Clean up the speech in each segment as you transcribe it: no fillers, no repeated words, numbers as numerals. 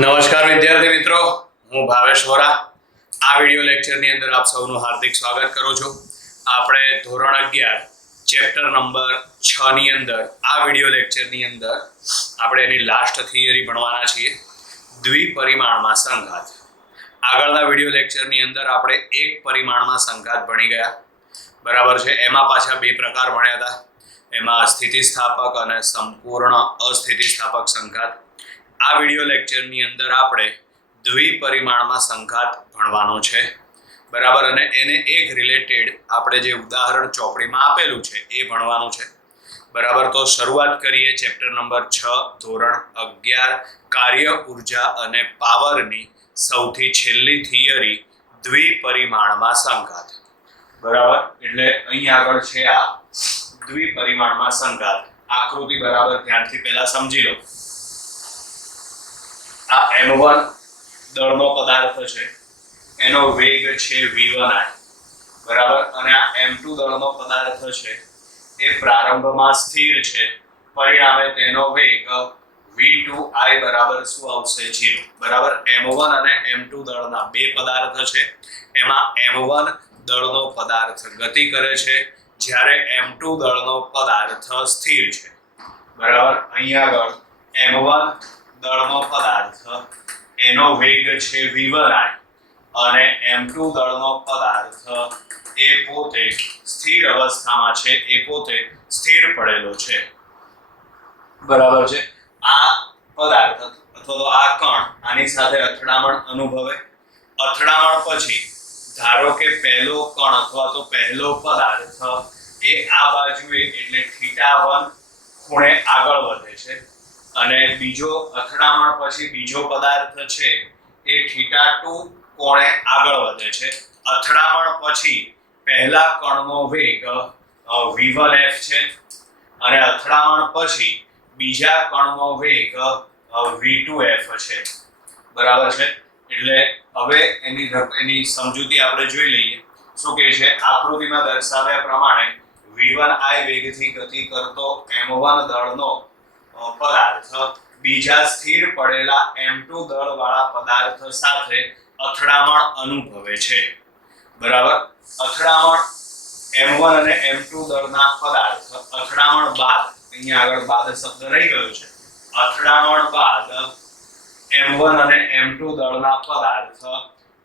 નમસ્કાર વિદ્યાર્થી મિત્રો, હું ભાવેશ વોરા આ વિડિયો લેક્ચરની અંદર આપ સૌનું હાર્દિક સ્વાગત કરું છું। આપણે ધોરણ 11 ચેપ્ટર નંબર 6 ની અંદર આ વિડિયો લેક્ચરની અંદર આપણે એની લાસ્ટ થિયરી ભણવાના છીએ, દ્વિપરિમાણમાં સંઘાત। આગળના વિડિયો લેક્ચરની અંદર આપણે એક પરિમાણમાં સંઘાત ભણી ગયા, બરાબર છે। એમાં પાછા બે પ્રકાર ભણ્યા હતા, એમાં સ્થિતિસ્થાપક અને સંપૂર્ણ અસ્થિતિસ્થાપક સંઘાત। આ વિડિયો લેક્ચરની અંદર આપણે દ્વિપરિમાણમાં સંઘાત ભણવાનો છે, બરાબર। અને એને એક રિલેટેડ આપણે જે ઉદાહરણ ચોપડીમાં આપેલું છે એ ભણવાનું છે, બરાબર। તો શરૂઆત કરીએ ચેપ્ટર નંબર 6 ધોરણ 11 કાર્ય ઉર્જા અને પાવરની સૌથી છેલ્લી થિયરી દ્વિપરિમાણમાં સંઘાત, બરાબર। એટલે અહીં આગળ છે આ દ્વિપરિમાણમાં સંઘાત। આકૃતિ બરાબર ધ્યાનથી પહેલા સમજી લો। આ m1 દળનો પદાર્થ છે, એનો વેગ છે v1i, બરાબર। અને આ m2 દળનો પદાર્થ છે, એ પ્રારંભમાં સ્થિર છે, પરિણામે તેનો વેગ v2i બરાબર શું આવશે 0, બરાબર। m1 અને m2 દળના બે પદાર્થ છે, એમાં m1 દળનો પદાર્થ ગતિ કરે છે, જ્યારે m2 દળનો પદાર્થ સ્થિર છે, બરાબર। અહીં આગળ m1 દળનો પદાર્થ એનો વેગ છે v1i અને m2 દળનો પદાર્થ એ પોતે સ્થિર અવસ્થામાં છે, એ પોતે સ્થિર પડેલો છે, બરાબર છે। આ પદાર્થ અથવા તો આ કણ આની સાથે અથડામણ અનુભવે, અથડામણ પછી ધારો કે પહેલો કણ અથવા તો પહેલો પદાર્થ એ આ બાજુએ એટલે θ1 ખૂણે આગળ વધે છે, અને બીજો અથડામણ પછી બીજો પદાર્થ છે એ θ2 કોણે આગળ વધે છે। અથડામણ પછી પહેલા કણનો વેગ v1f છે, અને અથડામણ પછી બીજા કણનો વેગ v2f છે, બરાબર છે। એટલે હવે એની સમજૂતી આપણે જોઈ લઈએ। શું કહે છે? આકૃતિમાં દર્શાવ્યા પ્રમાણે v1i વેગથી ગતિ કરતો m1 દળનો પદાર્થ બીજા સ્થિર પડેલા m2 દળ વાળા પદાર્થ સાથે અથડામણ અનુભવે છે, બરાબર। અથડામણ m1 અને m2 દળના પદાર્થ અથડામણ બાદ, અહીંયા આગળ બાદ શબ્દ રહી ગયો છે, અથડામણ બાદ m1 અને m2 દળના પદાર્થ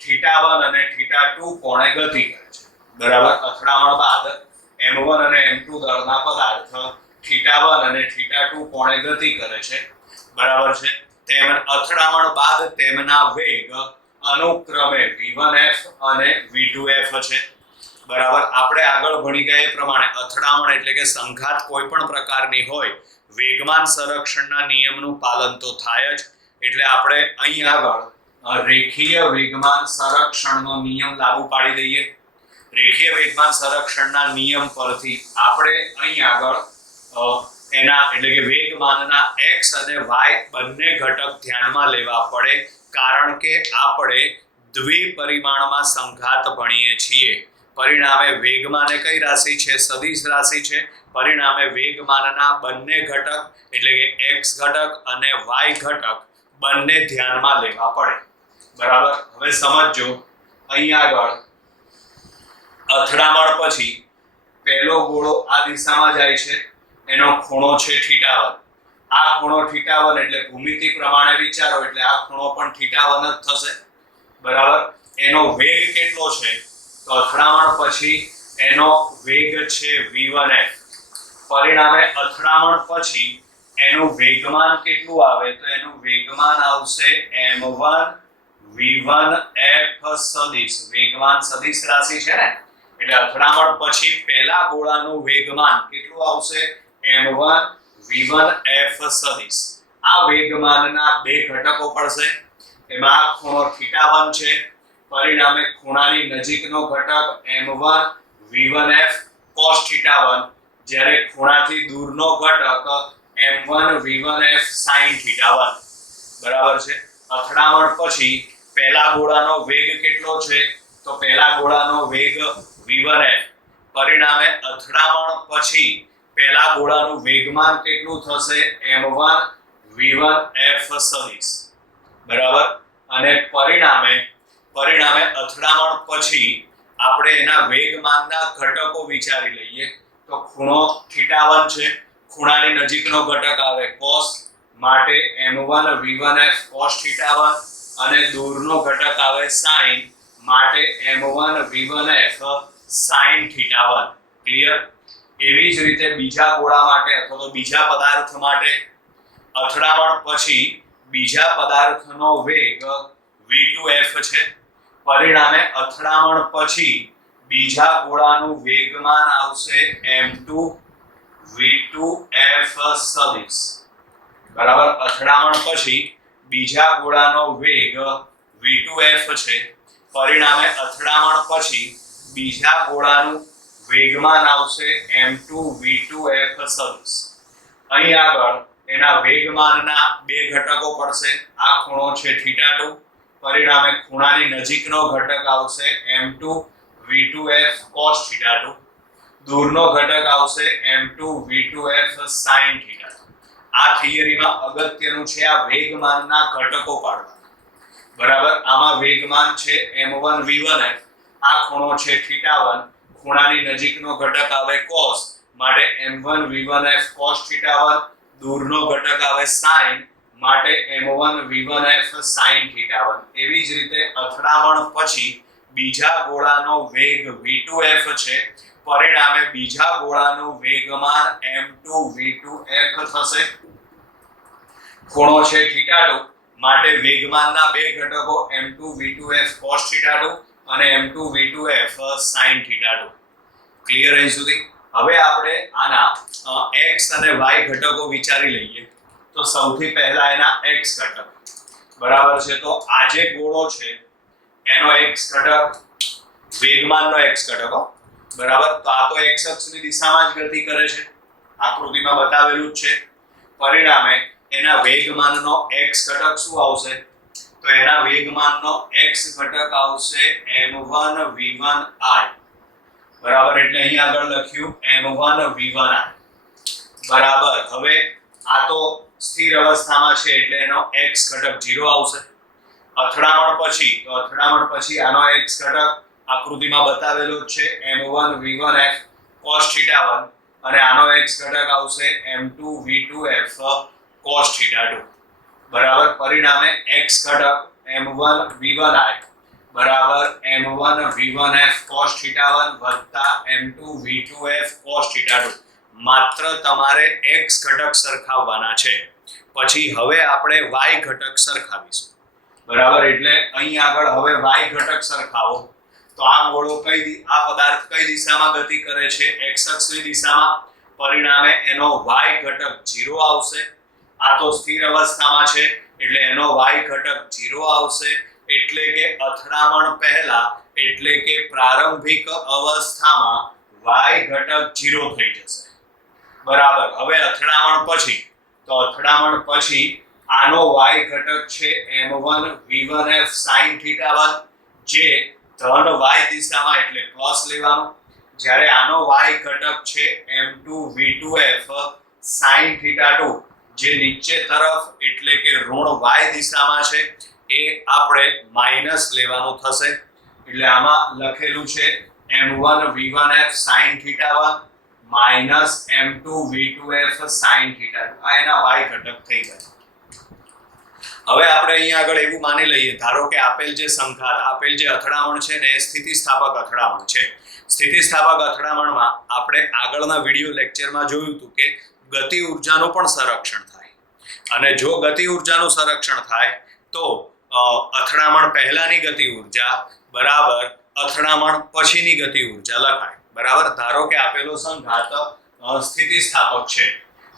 θ1 અને θ2 કોણે ગતિ કરે છે, બરાબર। અથડામણ બાદ m1 અને m2 દળના પદાર્થ θ1 અને θ2 કોણે ગતિ કરે છે, બરાબર છે। તેમ અથડામણ બાદ તેમના વેગ અનુક્રમે v1f અને v2f છે, બરાબર। આપણે આગળ ભણી ગયા એ પ્રમાણે અથડામણ એટલે કે સંઘાત કોઈ પણ પ્રકારની હોય, વેગમાન સંરક્ષણના નિયમનું પાલન તો થાય જ, એટલે આપણે અહીં આગળ રેખીય વેગમાન સંરક્ષણનો નિયમ લાગુ પાડી દઈએ। રેખીય વેગમાન સંરક્ષણના નિયમ પરથી આપણે અહીં આગળ એના એટલે કે વેગમાનના x અને y બંને ઘટક ધ્યાનમાં લેવા પડે, કારણ કે આપણે દ્વિપરિમાણમાં સંઘાત ભણીએ છીએ। પરિણામે વેગમાન એ કઈ રાશિ છે? સદિશ રાશિ છે। પરિણામે વેગમાનના બંને ઘટક એટલે કે x ઘટક અને y ઘટક બંને ધ્યાનમાં લેવા પડે, બરાબર। હવે સમજો, અહીં આગળ અથડામણ પછી પહેલો ગોળો આ દિશામાં જાય છે, એનો ખૂણો છે θ1। આ ખૂણો θ1 એટલે ભૂમિતિ પ્રમાણે વિચારો એટલે આ ખૂણો પણ θ1 જ થશે, બરાબર। એનો વેગ કેટલો છે? તો અથડામણ પછી એનો વેગ છે v1f, પરિણામે અથડામણ પછી એનું વેગમાન કેટલું આવે? તો એનું વેગમાન આવશે m1 v1f સદિશ। વેગમાન સદિશ રાશિ છે ને, એટલે અથડામણ પછી પહેલા ગોળાનું વેગમાન કેટલું આવશે? m1 v1f સદિશ। આ વેગમાનના બે ઘટકો પડશે, એમાં ખૂણો θ1 છે, પરિણામે ખૂણાની નજીકનો ઘટક m1 v1f cos θ1, જ્યારે ખૂણાથી દૂરનો ઘટક m1 v1f sin θ1, બરાબર છે। અથડામણ પછી પહેલા ગોળાનો વેગ કેટલો છે? તો પહેલા ગોળાનો વેગ v1f, પરિણામે અથડામણ પછી પહેલા ગોળાનું વેગમાન કેટલું થશે? m1 v1f સદિશ, બરાબર, અને પરિણામે અથડામણ પછી આપણે એના વેગમાનના ઘટકો વિચારી લઈએ તો ખૂણો θ1 છે, ખૂણાની નજીકનો ઘટક આવે cos, માટે m1 v1f cos θ1, અને દૂરનો ઘટક આવે sin, માટે m1 v1f sin θ1. ક્લિયર? એવી જ રીતે બીજા ગોળા માટે અથવા તો બીજા પદાર્થ માટે અથડામણ પછી બીજા પદાર્થનો વેગ v2f છે, પરિણામે અથડામણ પછી બીજા ગોળાનું વેગમાન આવશે m2 v2f સદિશ. બરાબર, અથડામણ પછી બીજા ગોળાનો વેગ v2f છે, પરિણામે અથડામણ પછી બીજા ગોળાનું વેગમાન આવશે m2 v2f સદિશ. અહીં આગળ એના વેગમાનના બે ઘટકો પડશે. આ ખૂણો છે θ2, પરિણામે ખૂણાની નજીકનો ઘટક આવશે m2 v2f cos θ2, દૂરનો ઘટક આવશે m2 v2f sin θ2. આ થિયરીમાં અગત્યનું છે આ વેગમાનના ઘટકો પાડવાના. બરાબર, આમાં વેગમાન છે m1 v1f, આ ખૂણો છે θ1, ખૂણાની નજીકનો ઘટક આવે cos, માટે m1 v1f cos θ1, દૂરનો ઘટક આવે sin, માટે m1 v1f sin θ1. એવી જ રીતે અથડામણ પછી બીજા ગોળાનો વેગ v2f છે, પરિણામે બીજા ગોળાનું વેગમાન m2 v2f થશે. ખૂણો છે θ2, માટે વેગમાનના બે ઘટકો m2 v2f cos θ2 અને m2 v2f sin θ2. ક્લિયર અહીં સુધી? હવે આપણે આના x અને y ઘટકો વિચારી લઈએ. તો સૌથી પહેલા એના x ઘટક. બરાબર છે, તો આ જે ગોળો છે એનો x ઘટક વેગમાનનો x ઘટક. બરાબર, તો આ તો x અક્ષની દિશામાં જ ગતિ કરે છે, આકૃતિમાં બતાવેલું જ છે. પરિણામે એના વેગમાનનો x ઘટક શું આવશે? તો એના વેગમાનનો x ઘટક આવશે m1 v1i. બરાબર, એટલે અહીં આગળ લખ્યું m1 v1i. બરાબર, હવે આ તો સ્થિર અવસ્થામાં છે એટલે એનો x ઘટક 0 આવશે. અથડામણ પછી આનો x ઘટક આકૃતિમાં બતાવેલો છે m1 v1f cos θ1, અને આનો x ઘટક આવશે m2 v2f cos θ2. બરાબર, પરિણામે x ઘટક m1 v1i બરાબર m1 v1f cos θ1 વત્તા m2 v2f cos θ2. માત્ર તમારે x ઘટક સરખાવવાના છે. પછી હવે આપણે y ઘટક સરખાવીશું. બરાબર, એટલે અહીં આગળ હવે y ઘટક સરખાવો. તો આ ગોળો આ પદાર્થ કઈ દિશામાં ગતિ કરે છે? x અક્ષની દિશામાં. પરિણામે એનો y ઘટક 0 આવશે. આ તો સ્થિર અવસ્થામાં છે એટલે એનો y ઘટક 0 આવશે. એટલે કે અથડામણ પહેલા એટલે કે પ્રારંભિક અવસ્થામાં y ઘટક 0 થઈ જશે. બરાબર, હવે અથડામણ પછી આનો y ઘટક છે m1 v1f sin θ1, જે ધન y દિશામાં એટલે પ્લસ લેવાનું. જ્યારે આનો y ઘટક છે m2 v2f sin θ2, જે નીચે તરફ એટલે કે ઋણ y દિશામાં છે, એ આપણે માઈનસ લેવાનું થશે. એટલે આમાં લખેલું છે m1 v1f sin θ1 minus m2 v2f sin θ2. આ એના y ઘટક થઈ ગયા. હવે આપણે અહીંયા આગળ એવું માની લઈએ, ધારો કે આપેલ જે સંઘાત, આપેલ જે અથડામણ છે ને એ સ્થિતિસ્થાપક અથડામણ છે. સ્થિતિસ્થાપક અથડામણમાં આપણે આગળના વિડિયો લેક્ચરમાં જોયું હતું કે ગતિ ઊર્જાનું પણ સંરક્ષણ થાય, અને જો ગતિ ઊર્જાનું સંરક્ષણ થાય તો અથડામણ પહેલાની ગતિ ઊર્જા બરાબર અથડામણ પછીની ગતિ ઊર્જા લખાય. બરાબર, ધારો કે આપેલો સંઘાત સ્થિતિસ્થાપક છે,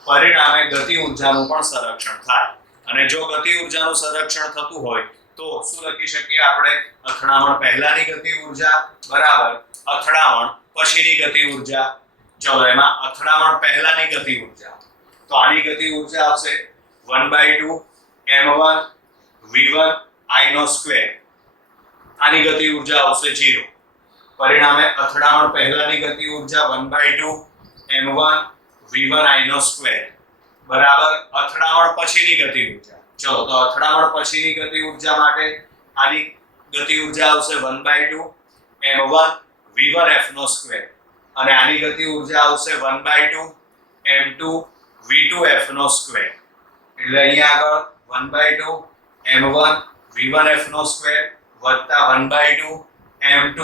પરિણામે ગતિ ઊર્જાનું પણ સંરક્ષણ થાય. અને જો ગતિ ઊર્જાનું સંરક્ષણ થતું હોય તો શું લખી શકીએ આપણે? અથડામણ પહેલાની ગતિ ઊર્જા બરાબર અથડામણ પછીની ગતિ ઊર્જા. ચલો, એમાં અથડામણ પહેલાની ગતિ ઊર્જા, તો આની ગતિ ઊર્જા આવશે 1/2 m1 v1 i no square. આની ગતિ ઊર્જા આવશે 0. પરિણામે અથડામણ પહેલાની ગતિ ઊર્જા 1/2 m1 v1 i no square બરાબર અથડામણ પછીની ગતિ ઊર્જા ચલો તો અથડામણ પછીની ગતિ ઉર્જા માટે આની ગતિ ઉર્જા આવશે 1/2 m1 v1f નો સ્ક્વેર અને આની ગતિ ઉર્જા આવશે 1/2 m2 v2f નો સ્ક્વેર. એટલે અહીંયા આગળ 1/2 m1 v1f નો સ્ક્વેર વત્તા 1/2 m2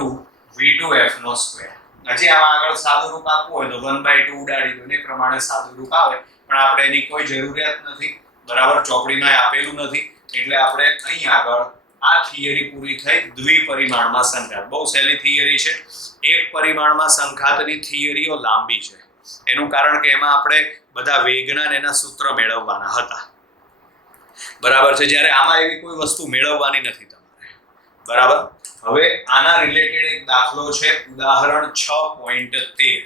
v2f નો સ્ક્વેર. હજી આમાં આગળ સાદું રૂપ આપવું હોય તો 1/2 ઉડાડી દો, એ પ્રમાણે સાદું રૂપ આવે, પણ આપણે એની કોઈ જરૂરિયાત નથી. બરાબર, ચોપડીમાં આપેલું નથી એટલે આપણે અહીં આગળ આ થિયરી પૂરી થઈ. દ્વિપરિમાણમાં સંઘાત બહુ સહેલી થિયરી છે. એક પરિમાણમાં સંઘાતની થિયરીઓ લાંબી છે. એનું કારણ કે એમાં આપણે બધા વેગના અને એના સૂત્ર મેળવવાના હતા. બરાબર છે, જ્યારે આમાં એવી કોઈ વસ્તુ મેળવવાની નથી તમારે. બરાબર, હવે આના રિલેટેડ એક દાખલો છે, ઉદાહરણ 6.13.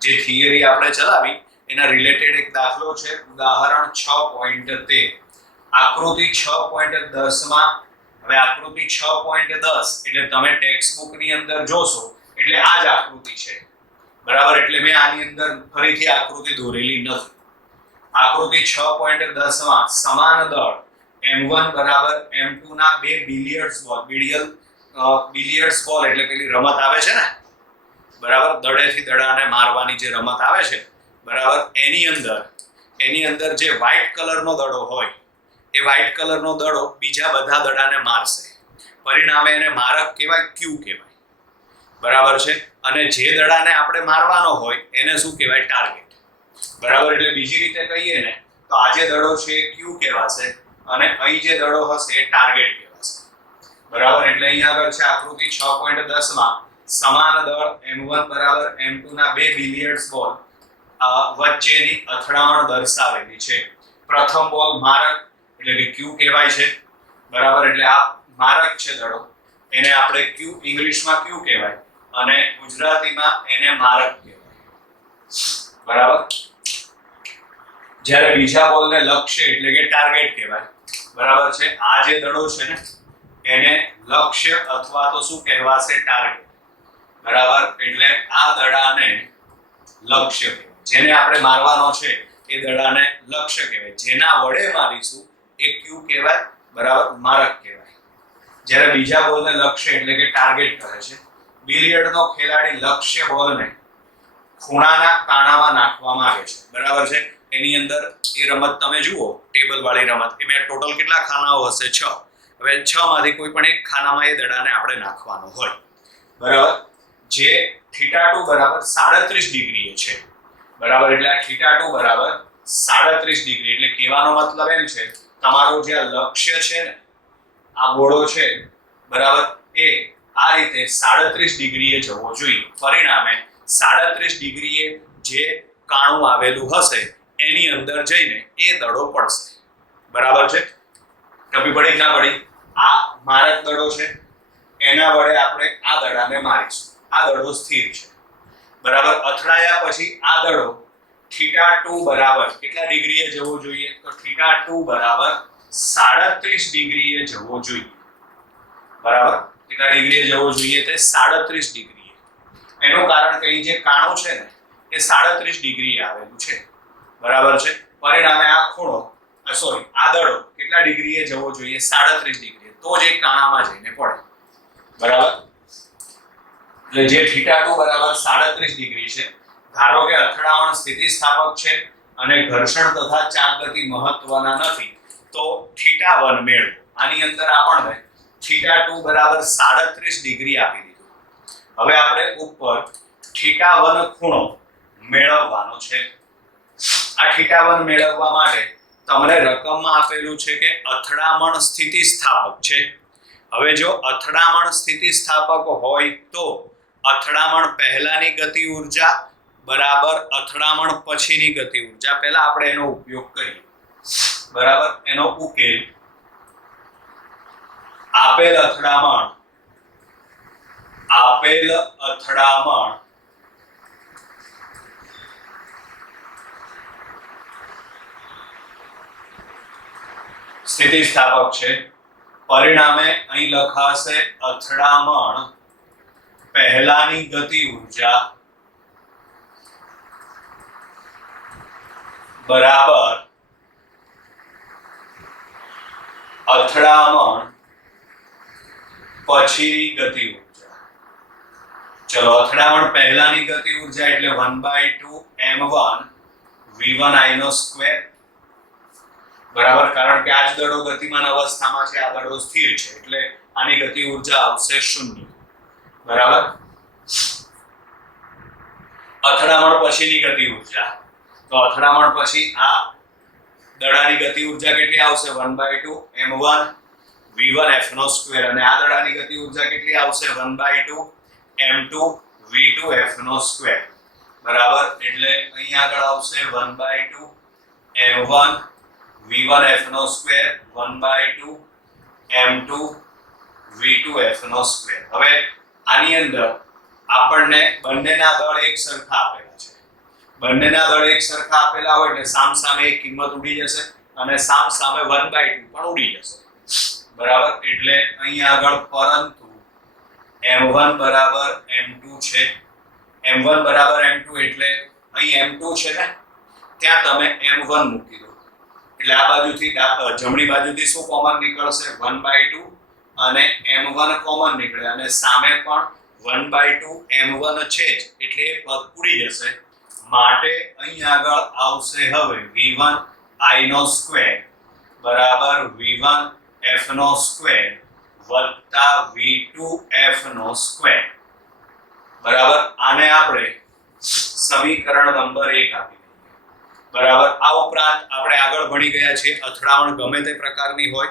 જે થિયરી આપણે ચલાવી એના રિલેટેડ એક દાખલો છે, ઉદાહરણ 6.13. આકૃતિ 6.10 માં. હવે આકૃતિ 6.10 એટલે તમે ટેક્સ્ટ બુક ની અંદર જોશો એટલે આ જ આકૃતિ છે. બરાબર, એટલે મેં આની અંદર ફરીથી આકૃતિ દોરેલી નથી. આકૃતિ 6.10 માં સમાન દળ m1 બરાબર m2 ના બે બિલિયર્ડ્સ બોલ. બિલિયર્ડ્સ બોલ એટલે પેલી રમત આવે છે ને, બરાબર, દડેથી દડાને મારવાની જે રમત આવે છે, બરાબર, એની અંદર જે વ્હાઇટ કલરનો દડો હોય એ વ્હાઇટ કલરનો દડો બીજા બધા દડાને મારશે. પરિણામે એને મારક કહેવાય, ક્યુ કહેવાય. બરાબર છે, અને જે દડાને આપણે મારવાનો હોય એને શું કહેવાય? ટાર્ગેટ. બરાબર, એટલે બીજી રીતે કહીએ ને તો આ જે દડો છે એ ક્યુ કહેવાશે અને અહીં જે દડો હશે એ ટાર્ગેટ કહેવાશે. બરાબર, એટલે અહીંયા આગળ છે આકૃતિ 6.10 માં સમાન દળ m1 બરાબર m2 ના બે બિલિયર્ડ્સ બોલ વચ્ચેની અથડામણ દર્શાવેલી છે. પ્રથમ બોલ મારક એટલે કે ક્યુ કહેવાય છે. બરાબર, એટલે આ મારક છે દડો, એને આપણે ક્યુ, ઇંગ્લિશમાં ક્યુ કહેવાય અને ગુજરાતીમાં એને મારક કહેવાય. બરાબર, જ્યારે બીજા બોલને લક્ષ્ય એટલે કે ટાર્ગેટ કહેવાય. બરાબર છે, આ જે દડો છે ને એને લક્ષ્ય અથવા તો શું કહેવાશે? ટાર્ગેટ. બરાબર, એટલે આ દડાને લક્ષ્ય કહેવાય. જેને આપણે મારવાનો છે એ દડાને લક્ષ્ય કહેવાય. જેના વડે મારીશું એ ક્યુ કહેવાય. બરાબર, મારક કહેવાય. જ્યારે બીજા બોલને લક્ષ્ય એટલે કે ટાર્ગેટ કરે છે. બિલિયર્ડનો ખેલાડી લક્ષ્ય બોલને ખૂણાના કાણામાં નાખવા માંગે છે. બરાબર છે, એની અંદર એ રમત તમે જુઓ, ટેબલ વાળી રમત, એમાં ટોટલ કેટલા ખાનાઓ હશે? 6. હવે 6 માંથી કોઈ પણ એક ખાનામાં એ દડાને આપણે નાખવાનો હોય. બરાબર, જે θ2 બરાબર 37 ડિગ્રીએ છે. બરાબર, એટલે આ θ2 બરાબર 37 ડિગ્રી. એટલે કહેવાનો મતલબ એમ છે તમારું જે લક્ષ્ય છે ને, આ ગોળો છે, બરાબર, એ આ રીતે 37 ડિગ્રીએ જવો જોઈએ. પરિણામે 37 ડિગ્રીએ જે કાણું આવેલું હશે એની અંદર જઈને એ દડો પડશે. બરાબર છે, ટપી પડી ના પડી? આ મારક દડો છે, એના વડે આપણે આ દડાને મારીશું. આ દડો સ્થિર છે. બરાબર, અથડાયા પછી આ દડો θ2 બરાબર કેટલા ડિગ્રીએ જવો જોઈએ? તો θ2 બરાબર 37 ડિગ્રીએ જવો જોઈએ. બરાબર, કેટલા ડિગ્રીએ જવો જોઈએ? તે 37 ડિગ્રીએ. એનું કારણ કે અહીં જે કાણું છે ને એ 37 ડિગ્રીએ આવેલું છે. બરાબર છે, પરિણામે આ ખૂણો આ દડો કેટલા ડિગ્રીએ જવો જોઈએ? 37 ડિગ્રીએ. તો જ એ કાણામાં જઈને પડે. બરાબર, એટલે જે θ2 બરાબર 37 ડિગ્રી છે. ધારો કે અથડામણ સ્થિતિસ્થાપક છે અને ઘર્ષણ તથા ચાપગતિ મહત્વના નથી, તો θ1 મેળવો. આની અંદર આપણને θ2 બરાબર 37 ડિગ્રી આપી દીધું. હવે આપણે ઉપર θ1 ખૂણો મેળવવાનો છે. આ θ1 મેળવવા માટે તમને રકમમાં આપેલું છે કે અથડામણ સ્થિતિસ્થાપક છે. હવે જો અથડામણ સ્થિતિસ્થાપક હોય તો અથડામણ પહેલાની ગતિ ઉર્જા બરાબર અથડામણ પછીની ગતિ ઉર્જા. પહેલા આપણે એનો ઉપયોગ કરીએ. બરાબર, એનો ઉકેલ આપેલ અથડામણ સ્થિતિસ્થાપક છે. પરિણામે અહીં લખાશે અથડામણ પહેલાની ગતિ ઉર્જા બરાબર અથડામણ પછીની ગતિ ઊર્જા. ચલો, અથડામણ પહેલાની ગતિ ઊર્જા એટલે 1/2 m1 v1 i no square. બરાબર, કારણ કે આ જ દડો ગતિમાન અવસ્થામાં છે, આ દડો સ્થિર છે, એટલે આની ગતિ ઊર્જા આવશે 0. બરાબર. અથડામણ પછીની ગતિ ઊર્જા, તો અથડામણ પછી આ દડાની ગતિ ઊર્જા કેટલી આવશે? 1/2 m1 v1 f નો સ્ક્વેર. અને આ દડાની ગતિ ઊર્જા કેટલી આવશે? 1/2 m2 v2 f નો સ્ક્વેર. બરાબર, એટલે અહીંયા આગળ આવશે 1/2 m1 v1 f નો સ્ક્વેર 1/2 m2 v2 f નો સ્ક્વેર. હવે આની અંદર આપણને બંનેના દળ એક સરખા આપેલા છે. બંનેના દળ એક સરખા આપેલા હોય એટલે સામ સામે એક કિંમત ઉડી જશે અને સામ સામે 1/2 પણ ઉડી જશે. બરાબર, એટલે અહીંયા આગળ પરંતુ m1 બરાબર m2 છે. m1 બરાબર m2 એટલે અહીં m2 છે ને, ત્યાં તમે m1 મૂકી દો એટલે આ બાજુથી જમણી બાજુથી શું કોમન નીકળશે? 1/2 અને m1 કોમન નીકળે અને સામે પણ 1/2 m1 છે જ, એટલે એ પદ ઉડી જશે. માટે અહીં આગળ આવશે હવે v1 i નો સ્ક્વેર બરાબર v1 f નો સ્ક્વેર વત્તા v2 f નો સ્ક્વેર. બરાબર, આને આપણે સમીકરણ નંબર 1 આપી દઈએ. બરાબર, આ ઉપરાંત આપણે આગળ ભણી ગયા છીએ અથડામણ ગમે તે પ્રકારની હોય,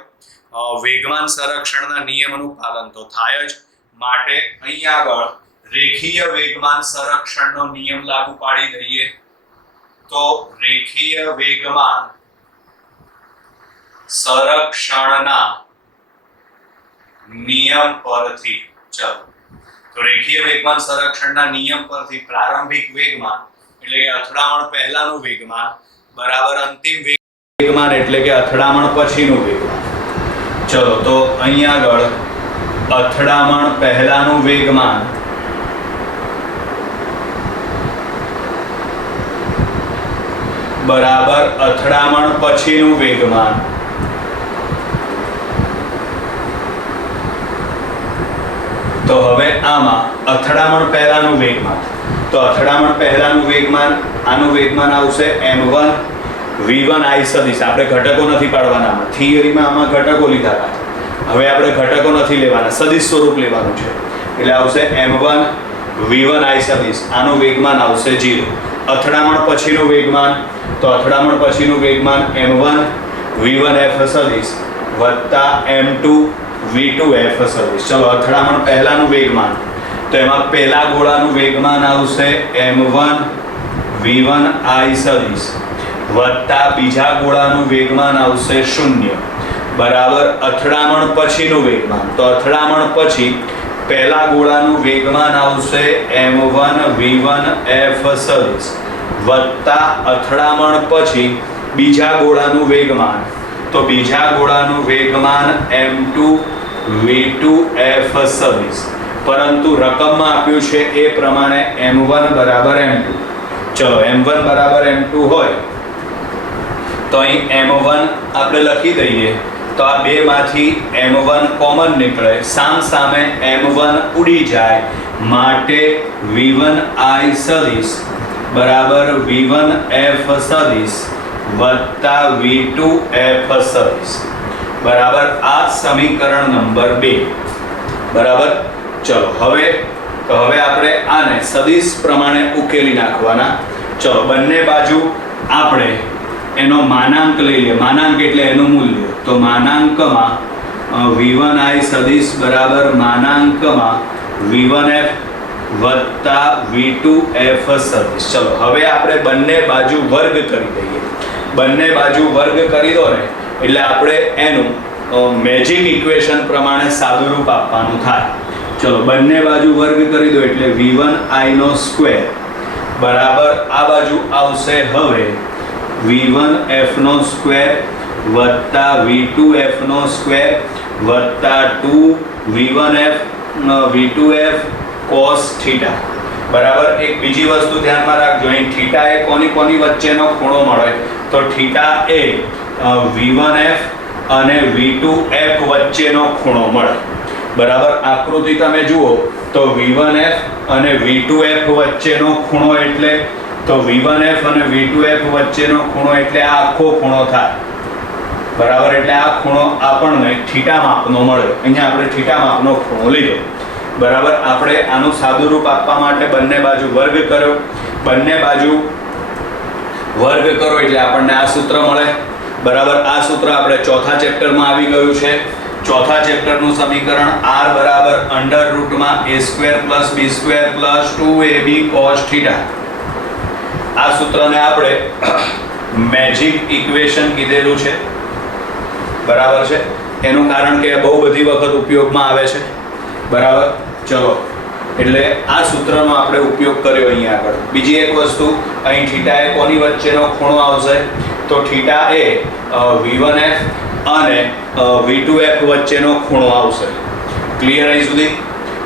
વેગમાન સંરક્ષણના નિયમોનું પાલન તો થાય જ. માટે અહીં આગળ રેખીય વેગમાન સંરક્ષણનો નિયમ લાગુ પાડી દઈએ. તો રેખીય વેગમાન સંરક્ષણના નિયમ પરથી, ચલો, તો રેખીય વેગમાન સંરક્ષણના નિયમ પરથી પ્રારંભિક વેગમાન એટલે કે અથડામણ પહેલાનું વેગમાન બરાબર અંતિમ વેગમાન એટલે કે અથડામણ પછીનું વેગમાન. ચલો, તો અહીં આગળ અથડામણ પહેલાનું વેગમાન બરાબર અથડામણ પછીનું વેગમાન. તો હવે આમાં અથડામણ પહેલાનું વેગમાન, તો અથડામણ પહેલાનું વેગમાન, આનું વેગમાન આવશે m1 v1 i સદિશ. આપણે ઘટકો નથી પાડવાના, આમાં થિયરીમાં આમાં ઘટકો લીધા હતા, હવે આપણે ઘટકો નથી લેવાના, સદિશ સ્વરૂપ લેવાનું છે. એટલે આવશે m1 v1 i સદિશ, આનું વેગમાન આવશે 0. અથડામણ પછીનું વેગમાન, તો અથડામણ પછીનું વેગમાન m1 v1 f સદિશ વત્તા m2 v2 f સદિશ. ચલો, અથડામણ પહેલાનું વેગમાન, તો એમાં પહેલા ગોળાનું વેગમાન આવશે m1 v1 i સદિશ વત્તા બીજા ગોળાનું વેગમાન આવશે 0 બરાબર અથડામણ પછીનું વેગમાન, તો અથડામણ પછી પહેલા ગોળાનું વેગમાન આવશે m1 v1 f સદિશ વત્તા અથડામણ પછી બીજા ગોળાનું વેગમાન, તો બીજા ગોળાનું વેગમાન m2 v2 f સદિશ. પરંતુ રકમમાં આપ્યું છે એ પ્રમાણે m1 બરાબર m2. ચલો, m1 બરાબર m2 હોય તો અહીં m1 આપણે લખી દઈએ, તો આ બે માંથી m1 કોમન નીકળે, સામ સામે m1 ઉડી જાય, માટે v1 i સદિશ બરાબર v1 f સદિશ વત્તા v2 f સદિશ. બરાબર, આ સમીકરણ નંબર 2. બરાબર, ચલો, હવે આપણે આને સદિશ પ્રમાણે ઉકેલી નાખવાના. ચલો, બંને બાજુ આપણે એનો માનાંક લઈ લઈએ. માનાંક એટલે એનું મૂલ્ય, તો માનાંકમાં v1 i સદિશ બરાબર માનાંકમાં v1 f વત્તા v2 f સદિશ. ચલો, હવે આપણે બંને બાજુ વર્ગ કરી દઈએ. બંને બાજુ વર્ગ કરી દો ને એટલે આપણે એનું મેજિક ઇક્વેશન પ્રમાણે સાદુરૂપ આપવાનું થાય. ચલો, બંને બાજુ વર્ગ કરી દો એટલે v1 i નો સ્ક્વેર બરાબર આ બાજુ આવશે હવે v1 f નો સ્ક્વેર વત્તા v2 f નો સ્ક્વેર વત્તા 2 v1 f v2 f cos theta. બરાબર, એક બીજી વસ્તુ ધ્યાનમાં રાખજો, અહીં થીટા એ કોની વચ્ચેનો ખૂણો મળે, તો થીટા એ v1 f અને V2F વચ્ચેનો ખૂણો મળે. બરાબર, આકૃતિ તમે જુઓ તો V1F અને V2F વચ્ચેનો ખૂણો એટલે તો V1F અને V2F વચ્ચેનો ખૂણો એટલે આ આખો ખૂણો થાય. બરાબર, એટલે આ ખૂણો આપણને થીટા માપનો મળે. અહીંયા આપણે થીટા માપનો ખૂણો લીધો. બરાબર, આપણે આનું સાદું રૂપ આપવા માટે બંને બાજુ વર્ગ કર્યો. બંને બાજુ વર્ગ કરો એટલે આપણને આ સૂત્ર મળે. બરાબર, આ સૂત્ર આપણે ચોથા ચેપ્ટરમાં આવી ગયું છે. ચોથા ચેપ્ટરનું સમીકરણ r બરાબર √a² + b² + 2ab cos θ. આ સૂત્રને આપણે મેજિક ઇક્વેશન કીધેલું છે. બરાબર છે, એનું કારણ કે બહુ બધી વખત ઉપયોગમાં આવે છે. બરાબર, ચલો, એટલે આ સૂત્રનો આપણે ઉપયોગ કર્યો અહીંયા આગળ. બીજી એક વસ્તુ, અહીં થીટા એ કોની વચ્ચેનો ખૂણો આવશે? તો થીટા એ V1F અને V2F વચ્ચેનો ખૂણો આવશે. ક્લિયર અહીં સુધી?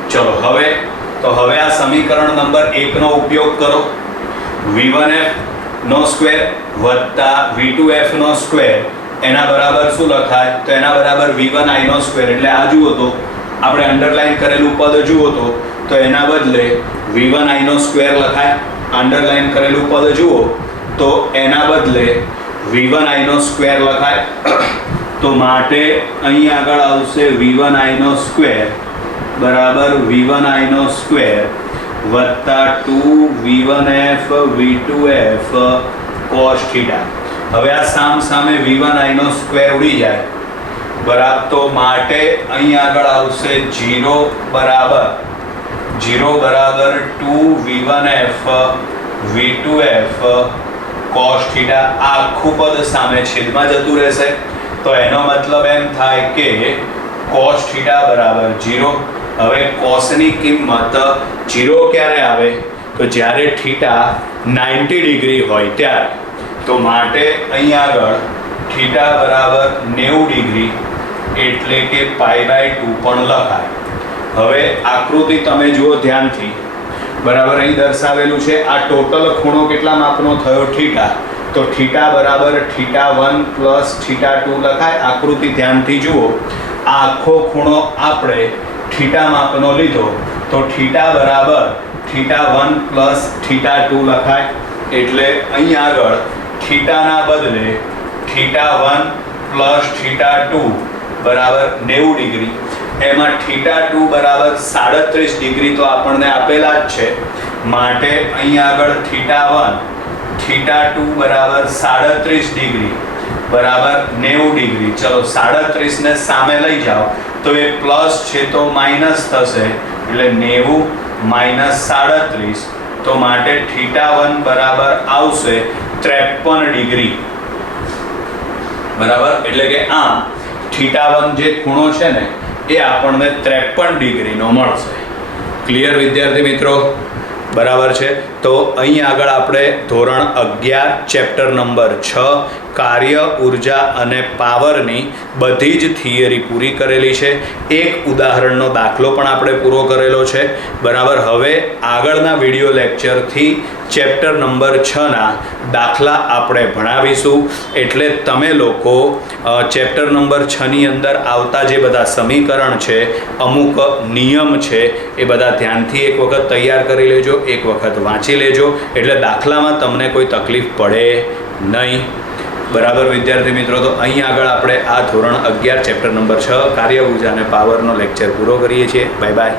ચલો, હવે આ સમીકરણ નંબર 1 નો ઉપયોગ કરો. V1F² વત્તા V2F² એના બરાબર શું લખાય? તો એના બરાબર V1I². એટલે આ જુઓ તો આપણે અંડરલાઈન કરેલું પદ જુઓ તો એના બદલે V1I² લખાય. અંડરલાઈન કરેલું પદ જુઓ તો એના બદલે V1I² લખાય. તો માટે અહીં આગળ આવશે V1I² બરાબર V1I² વત્તા 2V1F V2F cos θ. હવે આ સામે V1I² ઉડી જાય. બરાબર, તો માટે અહીં આગળ આવશે 0 બરાબર 2V1F V2F cos θ. આ આખું પદ સામે છેદમાં જતું રહેશે. તો એનો મતલબ એમ થાય કે cos θ બરાબર 0. હવે કોસની કિંમત 0 ક્યારે આવે? તો જ્યારે થીટા 90 ડિગ્રી હોય ત્યારે. તો માટે અહીં આગળ થીટા બરાબર 90 ડિગ્રી એટલે કે π/2 પણ લખાય. હવે આકૃતિ તમે જુઓ ધ્યાનથી. બરાબર, અહીં દર્શાવેલું છે આ ટોટલ ખૂણો કેટલા માપનો થયો? થીટા. તો થીટા બરાબર θ1 + θ2 લખાય. આકૃતિ ધ્યાનથી જુઓ. આ આખો ખૂણો આપણે થીટા માપનો લીધો તો થીટા બરાબર θ1 + θ2 લખાય. એટલે અહીં આગળ થીટાના બદલે θ1 + θ2 બરાબર 90 ડિગ્રી. એમાં θ2 બરાબર 37 ડિગ્રી તો આપણને આપેલા જ છે. માટે અહીં આગળ θ1 θ2 બરાબર 37 ડિગ્રી બરાબર 90 ડિગ્રી. ચલો, 37 ને સામે લઈ જાઓ તો એ પ્લસ છે તો માઇનસ થશે. એટલે 90 - 37. તો માટે θ1 બરાબર આવશે 53 ડિગ્રી. બરાબર, એટલે કે આમ θ1 જે ખૂણો છે ને એ આપણને 53 ડિગ્રીનો મળશે. ક્લિયર વિદ્યાર્થી મિત્રો? બરાબર છે. તો અહીં આગળ આપણે ધોરણ 11 ચેપ્ટર નંબર 6 કાર્ય, ઉર્જા અને પાવરની બધી જ થિયરી પૂરી કરેલી છે. એક ઉદાહરણનો દાખલો પણ આપણે પૂરો કરેલો છે. બરાબર, હવે આગળના વિડીયો લેક્ચરથી ચેપ્ટર નંબર 6ના દાખલા આપણે ભણાવીશું. એટલે તમે લોકો ચેપ્ટર નંબર 6ની અંદર આવતા જે બધા સમીકરણ છે, અમુક નિયમ છે, એ બધા ધ્યાનથી એક વખત તૈયાર કરી લેજો, એક વખત વાંચી લેજો. એટલે દાખલામાં તમને કોઈ તકલીફ પડે નહીં. બરાબર વિદ્યાર્થી મિત્રો? તો અહીં આગળ આપણે આ ધોરણ 11 ચેપ્ટર નંબર 6 કાર્ય, ઉર્જા અને પાવરનો લેક્ચર પૂરો કરીએ છીએ. Bye bye.